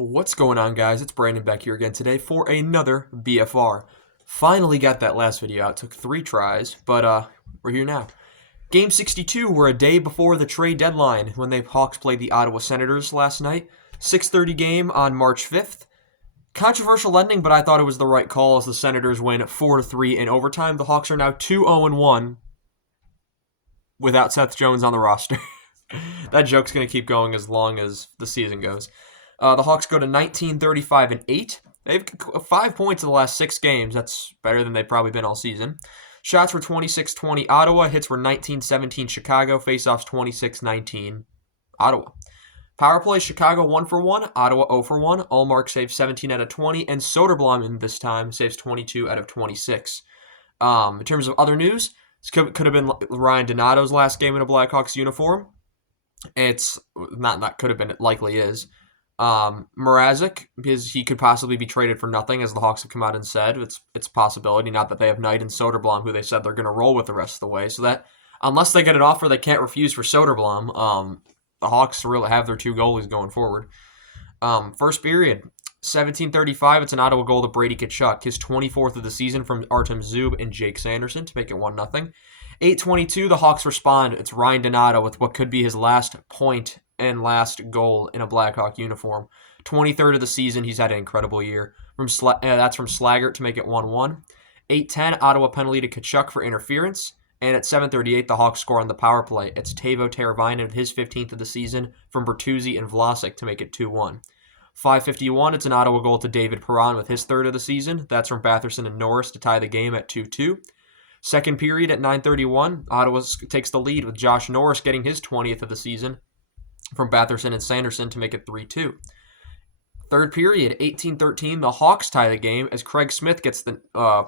What's going on, guys? It's Brandon back here again today for another BFR. Finally got that last video out. Took 3 tries, but we're here now. Game 62 were a day before the trade deadline when the Hawks played the Ottawa Senators last night. 6:30 game on March 5th. Controversial ending, but I thought it was the right call as the Senators win 4-3 in overtime. The Hawks are now 2-0-1 without Seth Jones on the roster. That joke's going to keep going as long as the season goes. The Hawks go to 19-35-8. They've 5 points in the last 6 games. That's better than they've probably been all season. Shots were 26-20 Ottawa. Hits were 19-17 Chicago. Faceoffs 26-19 Ottawa. Power play, Chicago 1 for 1, Ottawa 0 for 1. Allmark saves 17 out of 20, and Soderblom in this time saves 22 out of 26. In terms of other news, this could have been Ryan Donato's last game in a Blackhawks uniform. It's not could have been, it likely is. Mrazek, because he could possibly be traded for nothing, as the Hawks have come out and said. It's a possibility, not that they have Knight and Soderblom, who they said they're going to roll with the rest of the way. So that, unless they get an offer they can't refuse for Soderblom, the Hawks really have their 2 goalies going forward. First period, 17:35, it's an Ottawa goal to Brady Tkachuk, his 24th of the season from Artem Zub and Jake Sanderson to make it 1-0. 8:22, the Hawks respond. It's Ryan Donato with what could be his last point and last goal in a Blackhawk uniform. 23rd of the season, he's had an incredible year. That's from Slaggert to make it 1-1. 8:10, Ottawa penalty to Tkachuk for interference. And at 7:38, the Hawks score on the power play. It's Teuvo Teravainen with his 15th of the season from Bertuzzi and Vlasic to make it 2-1. 5:51, it's an Ottawa goal to David Perron with his 3rd of the season. That's from Batherson and Norris to tie the game at 2-2. Second period at 9:31, Ottawa takes the lead with Josh Norris getting his 20th of the season from Batherson and Sanderson to make it 3-2. Third period, 18:13, the Hawks tie the game as Craig Smith gets the... I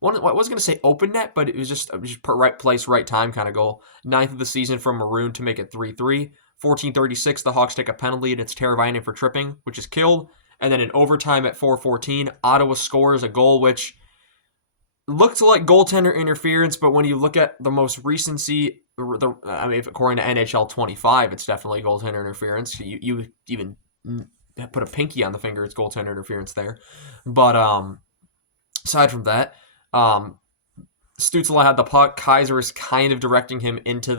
wasn't going to say open net, but it was just right place, right time kind of goal. 9th of the season from Maroon to make it 3-3. 14:36, the Hawks take a penalty, and it's Teravainen for tripping, which is killed. And then in overtime at 4:14, Ottawa scores a goal which looked like goaltender interference, but when you look at the most recency, according to NHL 25, it's definitely goaltender interference. You even put a pinky on the finger, it's goaltender interference there. But aside from that, Stützle had the puck. Kaiser is kind of directing him into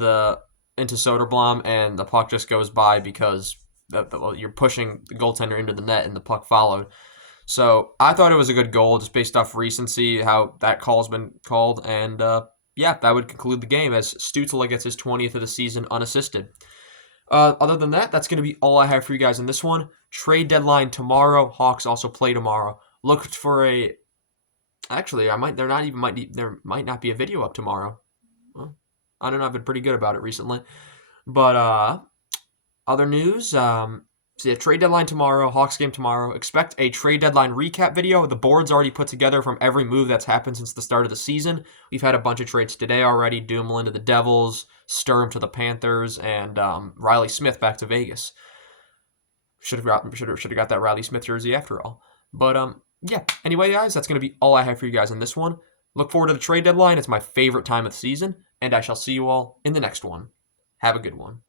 Soderblom, and the puck just goes by because you're pushing the goaltender into the net, and the puck followed. So I thought it was a good goal, just based off recency, how that call's been called, and that would conclude the game as Stützle gets his 20th of the season unassisted. Other than that, that's going to be all I have for you guys in this one. Trade deadline tomorrow. Hawks also play tomorrow. Look for a... Actually, there might not be a video up tomorrow. Well, I don't know. I've been pretty good about it recently. But other news, trade deadline tomorrow, Hawks game tomorrow. Expect a trade deadline recap video. The board's already put together from every move that's happened since the start of the season. We've had a bunch of trades today already. Dumoulin to the Devils, Sturm to the Panthers, and Riley Smith back to Vegas. Should have got that Riley Smith jersey after all. But anyway, guys, that's going to be all I have for you guys in this one. Look forward to the trade deadline. It's my favorite time of the season, and I shall see you all in the next one. Have a good one.